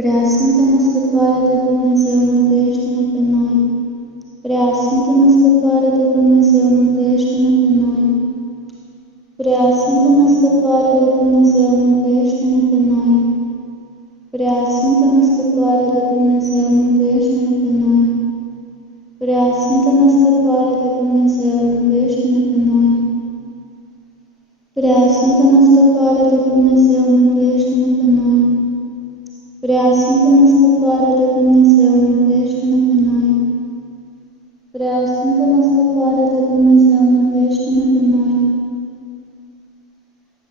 Preasfântă Născătoare de Dumnezeu, mântuiește-ne pe noi! Preasfântă Născătoare de Dumnezeu, mântuiește-ne pe noi! Preasfântă Născătoare de Dumnezeu, mântuiește-ne pe noi! Preasfântă Născătoare de Dumnezeu, mântuiește-ne pe noi! Preasfântă Născătoare de Dumnezeu, mântuiește-ne pe noi! Preasfântă Născătoare de Dumnezeu, mântuiește-ne pe noi! Preasfântă Născătoare de Dumnezeu, mântuiește-ne pe noi! Preasfântă Născătoare de Dumnezeu, mântuiește-ne pe noi!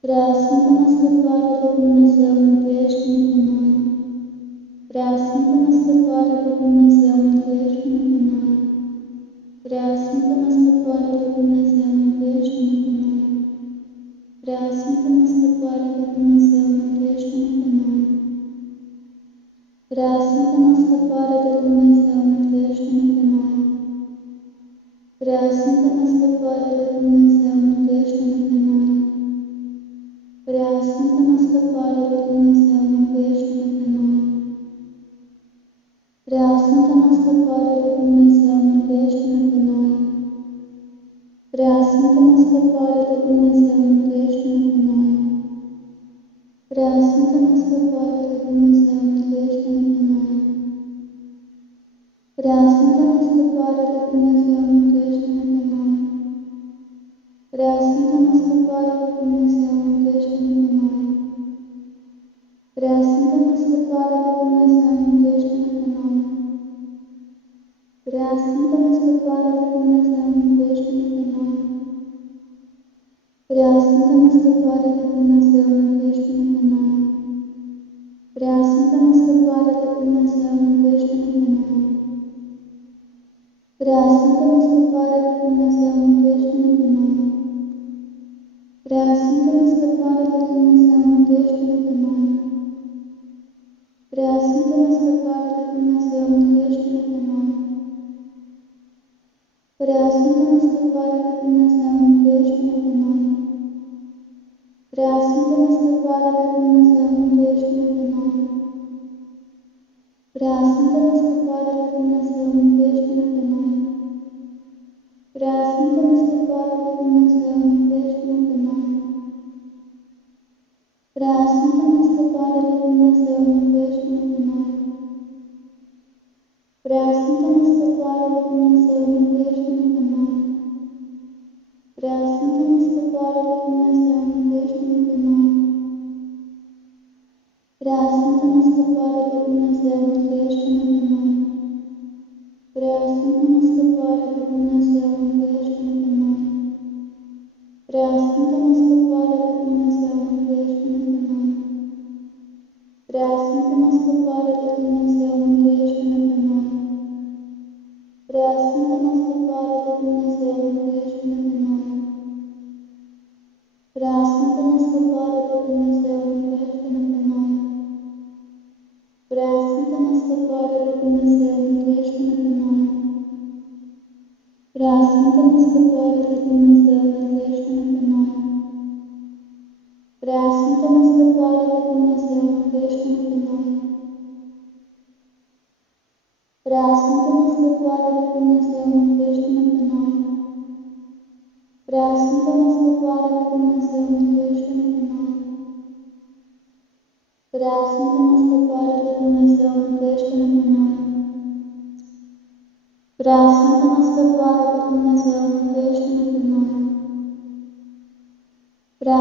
Preasfântă Născătoare de Dumnezeu, mântuiește-ne pe noi! Preasfântă Născătoare de Dumnezeu, mântuiește-ne pe noi! Preasfântă Născătoare de Dumnezeu, mântuiește-ne pe noi! Preasfântă Născătoare de Dumnezeu, mântuiește-ne pe noi! Preasfântă Născătoare de Dumnezeu, mântuiește-ne pe noi! Preasfântă Născătoare de Dumnezeu, mântuiește-ne pe noi! Preasfântă Născătoare de Dumnezeu, mântuiește-ne pe noi! Preasfântă Născătoare de Dumnezeu, mântuiește-ne pe noi! Preasfântă Născătoare de Dumnezeu, mântuiește-ne pe noi! Preasfântă Născătoare de Dumnezeu, mântuiește-ne pe noi! Preasfântă Născătoare de Dumnezeu, mântuiește-ne pe noi! Preasfântă Născătoare de Dumnezeu, mântuiește-ne pe noi! Preasfântă Născătoare de Dumnezeu, mântuiește-ne pe noi! Preasfântă Născătoare de Dumnezeu, mântuiește-ne pe noi! Preasfântă Născătoare de Dumnezeu, mântuiește-ne pe noi! Preasfântă Născătoare de Dumnezeu, mântuiește-ne pe noi! Preasfântă Născătoare de Dumnezeu, mântuiește-ne pe noi! Preasfântă Născătoare de Dumnezeu, mântuiește-ne pe noi! Preasfântă Născătoare de Dumnezeu, mântuiește-ne pe noi! Preasfântă Născătoare de Dumnezeu, mântuiește-ne pe noi! Preasfântă Născătoare de Dumnezeu, mântuiește-ne pe noi! Preasfântă Născătoare de Dumnezeu, mântuiește-ne pe noi! Preasfântă Născătoare de Dumnezeu, mântuiește-ne pe noi! Preasfântă Născătoare de Dumnezeu, mântuiește-ne pe noi! Preasfântă Născătoare de Dumnezeu, mântuiește-ne pe noi! Preasfântă Născătoare de Dumnezeu, mântuiește-ne pe noi! Preasfântă Născătoare de Dumnezeu, mântuiește-ne pe noi! Preasfântă Născătoare de Dumnezeu, mântuiește-ne pe noi! Preasfântă Născătoare de Dumnezeu, mântuiește-ne pe noi! Preasfântă Născătoare de Dumnezeu, mântuiește-ne pe noi! Preasfântă Născătoare de Dumnezeu, mântuiește-ne pe noi! Preasfântă Născătoare de Dumnezeu, mântuiește-ne pe noi! Preasfântă Născătoare de Dumnezeu, mântuiește-ne pe noi! Preasfântă Născătoare de Dumnezeu, mântuiește-ne pe noi! Preasfântă Născătoare de Dumnezeu, mântuiește-ne pe noi! Preasfântă Născătoare de Dumnezeu, mântuiește-ne pe noi! Preasfântă Născătoare de Dumnezeu, mântuiește-ne pe noi! Preasfântă Născătoare de Dumnezeu, mântuiește-ne pe noi!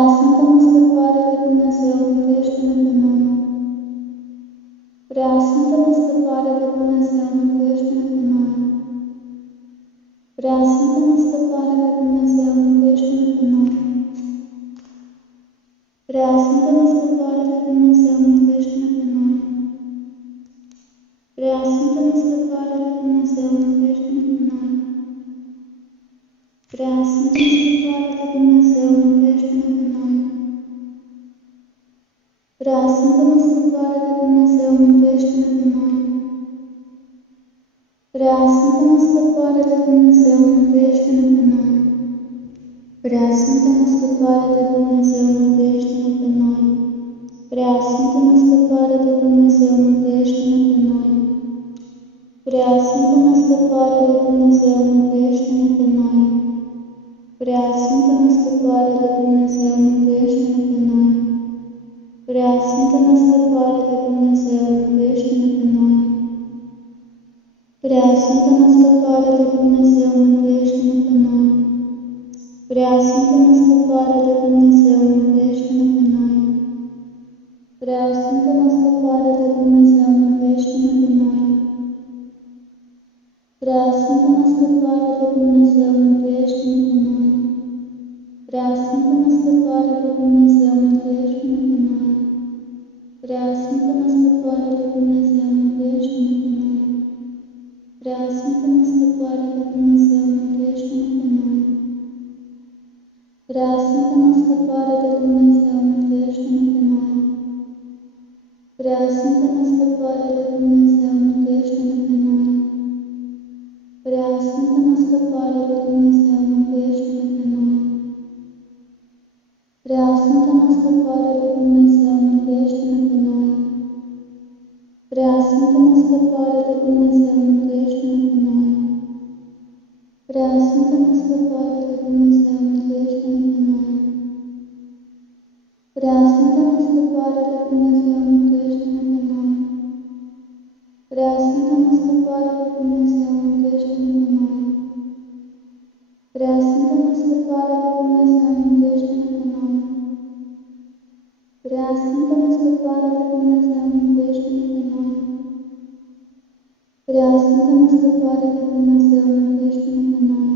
Preasfântă Născătoare de Dumnezeu, mântuiește-ne pe noi! Preasfântă Născătoare de Dumnezeu, mântuiește-ne pe noi! Preasfântă Născătoare de Dumnezeu, mântuiește-ne pe noi! Preasfântă Născătoare de Dumnezeu, mântuiește-ne pe noi! Preasfântă Născătoare de Dumnezeu, mântuiește-ne pe noi! Preasfântă Născătoare de Dumnezeu, mântuiește-ne pe noi! Preasfântă Născătoare de Dumnezeu, mântuiește-ne pe noi! Preasfântă Născătoare de Dumnezeu, mântuiește-ne pe noi! Preasfântă Născătoare de Dumnezeu, mântuiește-ne pe noi! Preasfântă Născătoare de Dumnezeu, mântuiește-ne pe noi! Preasfântă Născătoare de Dumnezeu, mântuiește-ne Prea Sfântă Născătoare de Dumnezeu, mântuiește-ne pe noi. Prea Sfântă Născătoare de Dumnezeu, mântuiește-ne pe noi. Prea Sfântă Născătoare de Dumnezeu, mântuiește-ne pe noi. Prea Sfântă Născătoare de Dumnezeu, mântuiește-ne pe noi. Prea Sfântă Născătoare de Dumnezeu, mântuiește-ne pe noi. Prea Sfântă Născătoare de Dumnezeu, mântuiește-ne pe noi. Prea Sfântă Născătoare de Dumnezeu, mântuiește-ne pe noi. Prea Sfântă Născătoare de Dumnezeu, mântuiește-ne pe noi. Prea Sfântă Născătoare de Dumnezeu, mântuiește-ne pe noi. Prea Sfântă Născătoare de Dumnezeu, mântuiește-ne pe noi. Prea Sfântă Născătoare de Dumnezeu, mântuiește-ne pe noi. Prea Sfântă Născătoare de Dumnezeu, mântuiește-ne pe noi. Prea Sfântă Născătoare de Dumnezeu, mântuiește-ne pe noi. Prea Sfântă Născătoare de Dumnezeu, mântuiește-ne pe noi. Prea Sfântă Născătoare de Dumnezeu, mântuiește-ne pe noi. Prea Sfântă Născătoare de Dumnezeu, mântuiește-ne pe noi. Prea Sfântă Născătoare de Dumnezeu, mântuiește-ne pe noi. Prea Sfântă Născătoare de Dumnezeu, mântuiește-ne pe noi.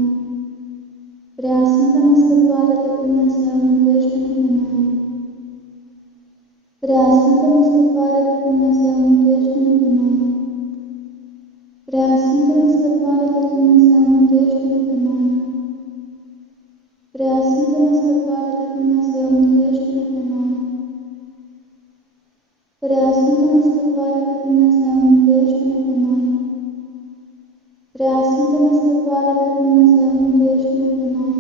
Prea Sfântă Născătoare de Dumnezeu, mântuiește-ne pe noi. Prea Sfântă Născătoare de Dumnezeu, mântuiește-ne pe noi. Prea Sfântă Născătoare de Dumnezeu, mântuiește-ne pe noi. Prea Sfântă Născătoare de Dumnezeu, mântuiește-ne pe noi. Prea Sfântă Născătoare de Dumnezeu, mântuiește-ne pe noi.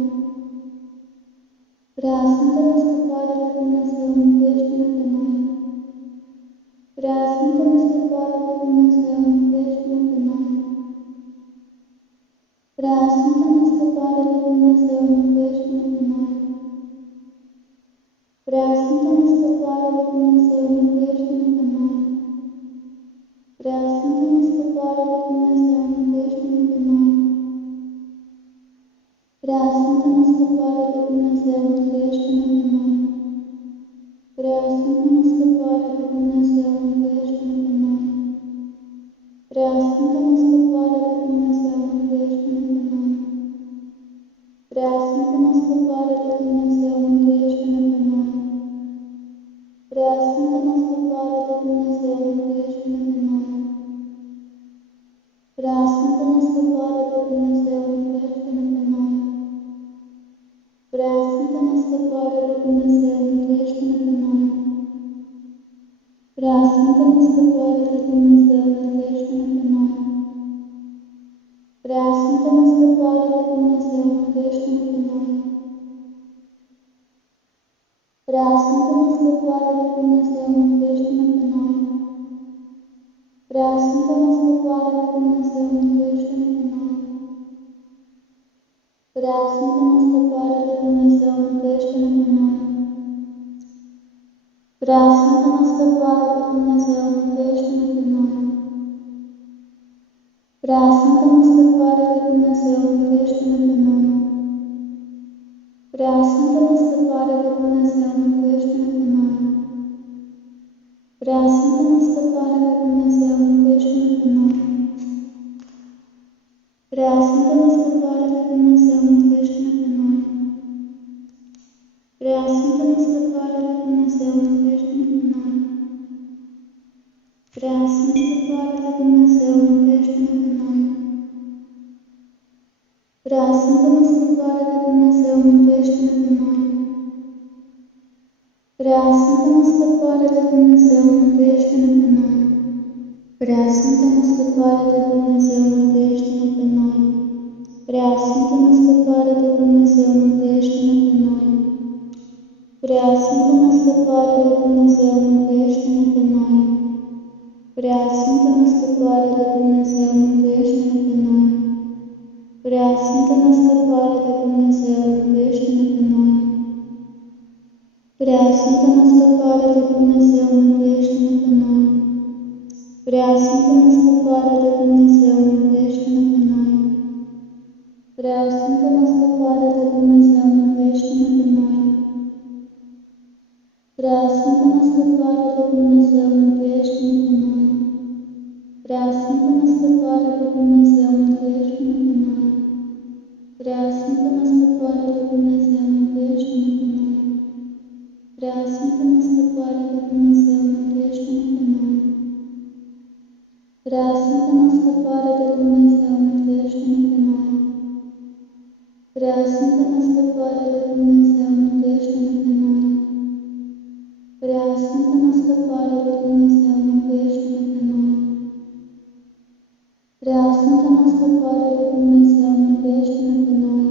Prea Sfântă Născătoare de Dumnezeu, mântuiește-ne pe noi. Prea Sfântă Născătoare de Dumnezeu, mântuiește-ne pe noi. Prea Sfântă Născătoare de Dumnezeu, mântuiește-ne pe noi. Prea Sfântă Născătoare de Dumnezeu, mântuiește-ne pe noi. Prea Sfântă Născătoare de Dumnezeu, mântuiește-ne pe noi. Prea Sfântă Născătoare de Dumnezeu, mântuiește-ne pe noi. Prea Sfântă Născătoare de Dumnezeu, mântuiește-ne pe noi. Prea Sfântă Născătoare de Dumnezeu, mântuiește-ne pe noi. Prea Sfântă Născătoare de Dumnezeu, mântuiește-ne pe noi. Prea Sfântă Născătoare de Dumnezeu, mântuiește-ne pe noi. Prea Sfântă Născătoare de Dumnezeu, mântuiește-ne pe noi. Prea Sfântă Născătoare de Dumnezeu, mântuiește-ne pe noi. Prea Sfântă Născătoare de Dumnezeu, mântuiește-ne pe noi. Prea Sfântă Născătoare de Dumnezeu, mântuiește-ne pe noi. Prea Sfântă Născătoare de Dumnezeu, mântuiește-ne pe noi. Prea Sfântă Născătoare de Dumnezeu, mântuiește-ne pe noi. Prea Sfântă Născătoare de Dumnezeu, mântuiește-ne pe noi. Prea Sfântă Născătoare de Dumnezeu, mântuiește-ne pe noi. Prea Sfântă Născătoare de Dumnezeu, mântuiește-ne pe noi. Prea Sfântă Născătoare de Dumnezeu, mântuiește-ne pe noi. Prea Sfântă Născătoare de Dumnezeu, mântuiește-ne pe noi. Prea Sfântă Născătoare de Dumnezeu, mântuiește-ne pe noi. Prea Sfântă Născătoare de Dumnezeu, mântuiește-ne pe noi. Prea Sfântă Născătoare de Dumnezeu, mântuiește-ne pe noi. Prea Sfântă Născătoare de Dumnezeu, mântuiește-ne pe noi. Prea Sfântă Născătoare de Dumnezeu, mântuiește-ne pe noi. Prea Sfântă Născătoare de Dumnezeu, mântuiește-ne pe noi. Prea Sfântă Născătoare de Dumnezeu, mântuiește-ne pe noi. Prea Sfântă Născătoare de Dumnezeu, mântuiește-ne pe noi. Prea Sfântă Născătoare de Dumnezeu, mântuiește-ne pe noi. Prea Sfântă Născătoare de Dumnezeu, mântuiește-ne pe noi. Prea Sfântă Născătoare de Dumnezeu, mântuiește-ne pe noi. Prea Sfântă Născătoare de Dumnezeu, mântuiește-ne pe noi. Prea Sfântă Născătoare de Dumnezeu, mântuiește-ne Prea Sfântă Născătoare de Dumnezeu, miluiește-ne pe noi! Prea Sfântă Născătoare de Dumnezeu, miluiește-ne pe noi! Prea Sfântă Născătoare de Dumnezeu, miluiește-ne pe noi! Prea Sfântă Născătoare de Dumnezeu, miluiește-ne pe noi! Prea Sfântă Născătoare de Dumnezeu, miluiește-ne pe noi! Prea Sfântă Născătoare de Dumnezeu, miluiește-ne pe noi! Prea Sfântă Născătoare de Dumnezeu, miluiește-ne pe noi! Prea Sfântă Născătoare de Dumnezeu, miluiește-ne pe noi! Prea Sfântă Născătoare de Dumnezeu, miluiește-ne pe noi!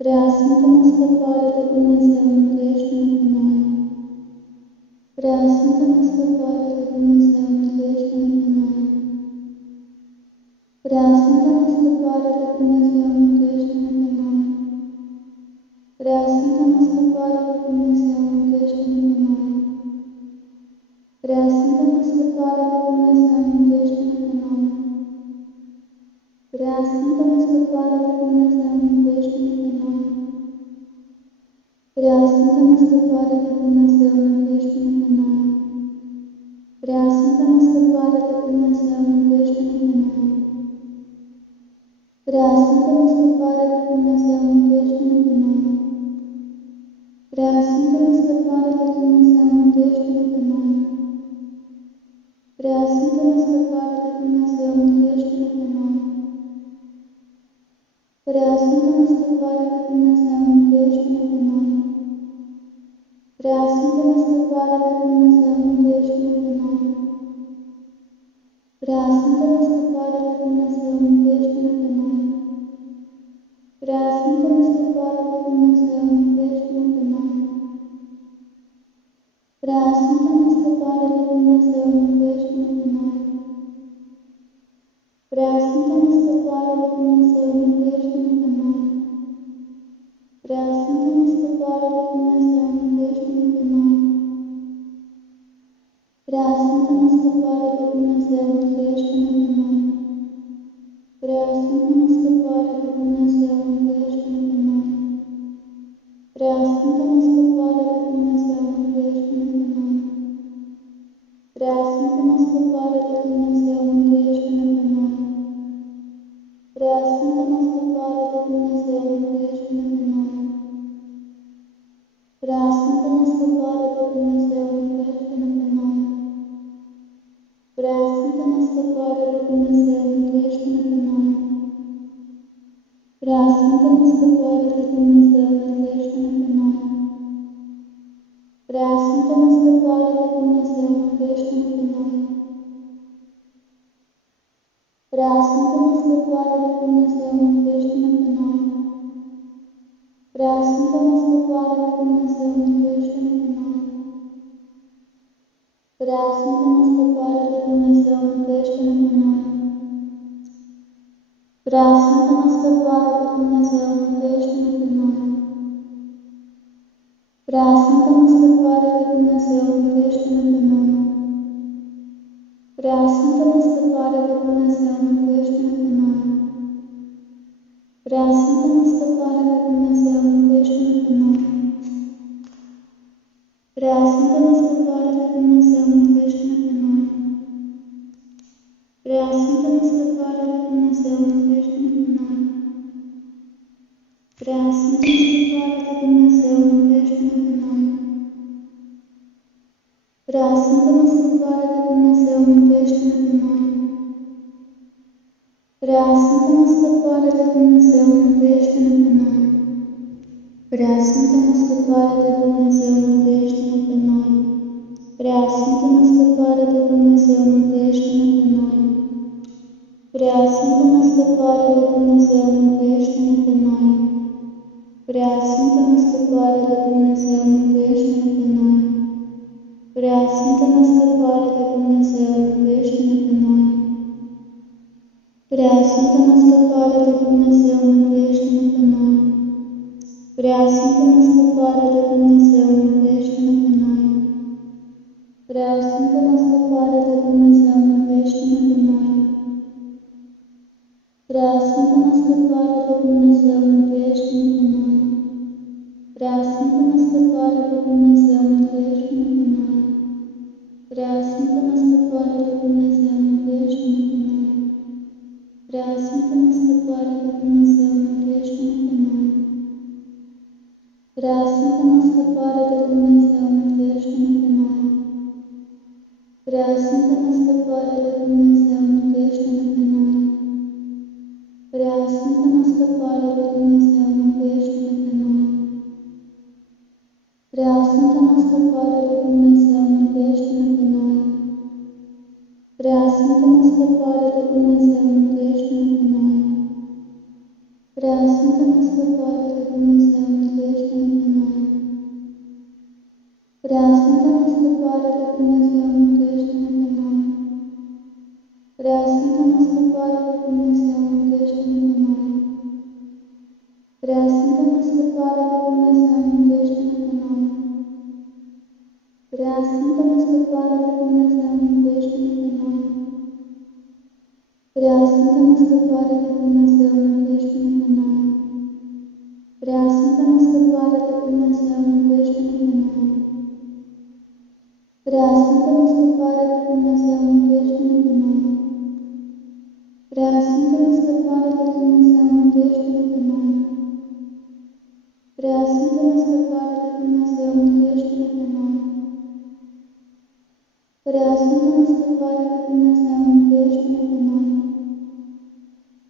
Prea Sfântă Născătoare de Dumnezeu, miluiește-ne pe noi! Prea Sfântă Născătoare de Dumnezeu, miluiește-ne pe noi! Prea Sfântă Născătoare de Dumnezeu, miluiește-ne pe noi! Prea Sfântă Născătoare de Dumnezeu, miluiește-ne pe noi! Prea Sfântă Născătoare de Dumnezeu, miluiește-ne pe noi! Prea Sfântă Născătoare de Dumnezeu, miluiește-ne pe noi! Prea Sfântă Născătoare de Dumnezeu, miluiește-ne pe noi! Prea Sfântă Născătoare de Dumnezeu, miluiește-ne pe noi! Prea Sfântă Născătoare de Dumnezeu, miluiește-ne pe noi! Prea Sfântă Născătoare de Dumnezeu, miluiește-ne pe noi! Prea Sfântă Născătoare de Dumnezeu, miluiește-ne pe noi! Prea Sfântă Născătoare de Dumnezeu, miluiește-ne pe noi! Prea Sfântă Născătoare de Dumnezeu, miluiește-ne pe noi! Prea Sfântă Născătoare de Dumnezeu, miluiește-ne pe noi! Prea Sfântă Născătoare de Dumnezeu, miluiește-ne pe noi! Prea Sfântă Născătoare de Dumnezeu, miluiește-ne pe noi! Prea Sfântă Născătoare de Dumnezeu, miluiește-ne pe noi! Prea Sfântă Născătoare de Dumnezeu, miluiește-ne pe noi! Prea Sfântă Născătoare de Dumnezeu, miluiește-ne pe noi! Prea Sfântă Născătoare de Dumnezeu, miluiește-ne pe noi! Prea Sfântă Născătoare de Dumnezeu, miluiește-ne pe noi! Prea Sfântă Născătoare de Dumnezeu, miluiește-ne pe noi! Prea Sfântă Născătoare de Dumnezeu, miluiește-ne pe noi! Prea Sfântă Născătoare de Dumnezeu, miluiește-ne pe noi! Prea Sfântă Născătoare de Dumnezeu, miluiește-ne pe noi! Prea Sfântă Născătoare de Dumnezeu, miluiește-ne pe noi! Prea Sfântă Născătoare de Dumnezeu, miluiește-ne pe noi! Prea Sfântă Născătoare de Dumnezeu, miluiește-ne pe noi! Prea Sfântă Născătoare de Dumnezeu, miluiește-ne pe noi! Prea Sfântă Născătoare de Dumnezeu, miluiește-ne pe noi! Prea Sfântă Născătoare de Dumnezeu, miluiește-ne pe noi! Prea Sfântă Născătoare de Dumnezeu, miluiește-ne pe noi! Prea Sfântă Născătoare de Dumnezeu, miluiește-ne pe noi! Prea Sfântă Născătoare de Dumnezeu, miluiește-ne pe noi! Prea Sfântă Născătoare de Dumnezeu, miluiește-ne pe noi! Prea Sfântă Născătoare de Dumnezeu, miluiește-ne pe noi! Prea Sfântă Născătoare de Dumnezeu, miluiește-ne pe noi! Prea Sfântă Născătoare de Dumnezeu, miluiește-ne pe noi! Prea Sfântă Născătoare de Dumnezeu, miluiește-ne pe noi! Prea Sfântă Născătoare de Dumnezeu, miluiește-ne pe noi! Prea Sfântă Născătoare de Dumnezeu, miluiește-ne pe noi! Prea Sfântă Născătoare de Dumnezeu, miluiește-ne pe noi! Prea Sfântă Născătoare de Dumnezeu, miluiește-ne pe noi! Prea Sfântă Născătoare de Dumnezeu, miluiește-ne pe noi! Prea Sfântă Născătoare de Dumnezeu, miluiește-ne pe noi! Prea Sfântă Născătoare de Dumnezeu, miluiește-ne pe noi! Prea Sfântă Născătoare de Dumnezeu, miluiește-ne pe noi! Prea Sfântă Născătoare Născătoare de Dumnezeu, miluiește-ne pe noi. Prea Sfântă Născătoare de Dumnezeu, miluiește-ne pe noi. Prea Sfântă Născătoare de Dumnezeu, miluiește-ne pe noi. Prea Sfântă Născătoare de Dumnezeu, miluiește-ne pe noi. Prea Sfântă Născătoare de Dumnezeu, miluiește-ne pe noi. Prea Sfântă Născătoare de Dumnezeu, miluiește-ne pe noi. Prea Sfântă Născătoare de Dumnezeu, miluiește-ne pe noi. Prea Sfântă Născătoare de Dumnezeu, miluiește-ne pe noi. Prea Sfântă Născătoare de Dumnezeu, miluiește-ne pe noi. Prea Sfântă Născătoare de Dumnezeu, miluiește-ne pe noi. Prea Sfântă Născătoare de Dumnezeu, miluiește-ne pe noi. Prea Sfântă Născătoare de Dumnezeu, miluiește-ne pe noi. Prea Sfântă Născătoare de Dumnezeu, miluiește-ne pe noi. Prea Sfântă Născătoare de Dumnezeu, miluiește-ne pe noi. Prea Sfântă Născătoare de Dumnezeu, miluiește-ne pe noi.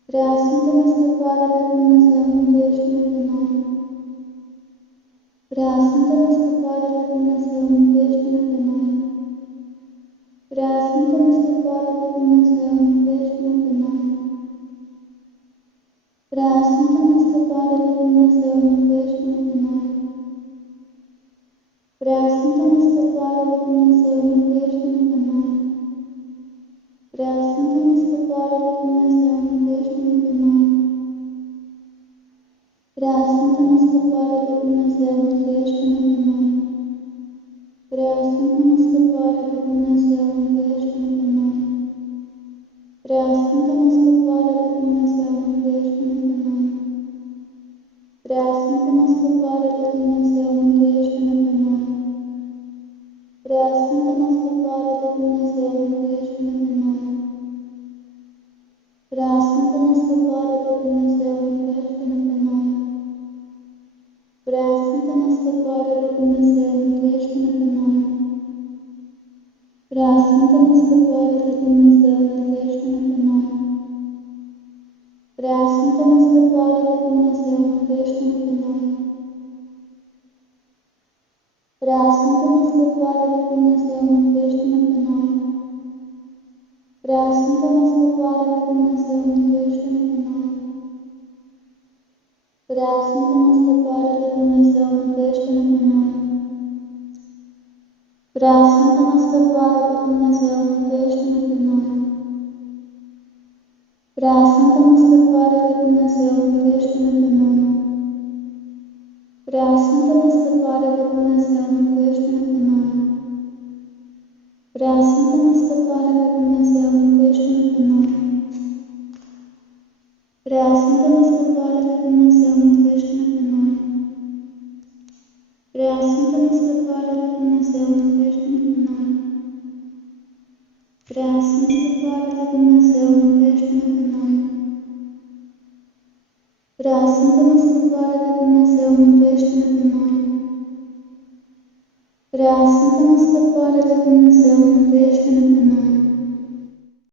Prea Sfântă Născătoare de Dumnezeu, miluiește-ne pe noi. Prea Sfântă Născătoare de Dumnezeu, miluiește-ne pe noi. Prea Sfântă Născătoare de Dumnezeu, miluiește-ne pe noi. Prea Sfântă Născătoare de Dumnezeu, miluiește-ne pe noi. Prea Sfântă Născătoare de Dumnezeu, miluiește-ne pe noi. Prea Sfântă Născătoare de Dumnezeu, miluiește-ne pe noi. Prea Sfântă Născătoare de Dumnezeu, miluiește-ne pe noi. Prea Sfântă Născătoare de Dumnezeu, miluiește-ne pe noi. Prea Sfântă Născătoare de Dumnezeu, miluiește-ne pe noi. Prea Sfântă Născătoare de Dumnezeu, miluiește-ne pe noi. Prea Sfântă Născătoare de Dumnezeu, miluiește-ne pe noi. Prea Sfântă Născătoare de Dumnezeu, miluiește-ne pe noi. Prea Sfântă Născătoare de Dumnezeu, miluiește-ne pe noi. Prea Sfântă Născătoare de Dumnezeu, miluiește-ne pe noi. Prea Sfântă Născătoare de Dumnezeu, miluiește-ne pe noi. Prea Sfântă Născătoare de Dumnezeu, miluiește-ne pe noi. Prea Sfântă Născătoare de Dumnezeu, miluiește-ne pe noi. Prea Sfântă Născătoare de Dumnezeu, miluiește-ne pe noi. Prea Sfântă Născătoare de Dumnezeu, miluiește-ne pe noi. Prea Sfântă Născătoare de Dumnezeu, miluiește-ne pe noi. Prea Sfântă Născătoare de Dumnezeu, miluiește-ne pe noi. Prea Sfântă Născătoare de Dumnezeu, miluiește-ne pe noi. Prea Sfântă Născătoare de Dumnezeu, miluiește-ne pe noi. Prea Sfântă Născătoare de Dumnezeu, miluiește-ne pe noi. Prea Sfântă Născătoare de Dumnezeu, miluiește-ne pe noi. Prea Sfântă Născătoare de Dumnezeu, miluiește-ne pe noi. Prea Sfântă Născătoare de Dumnezeu, miluiește-ne pe noi.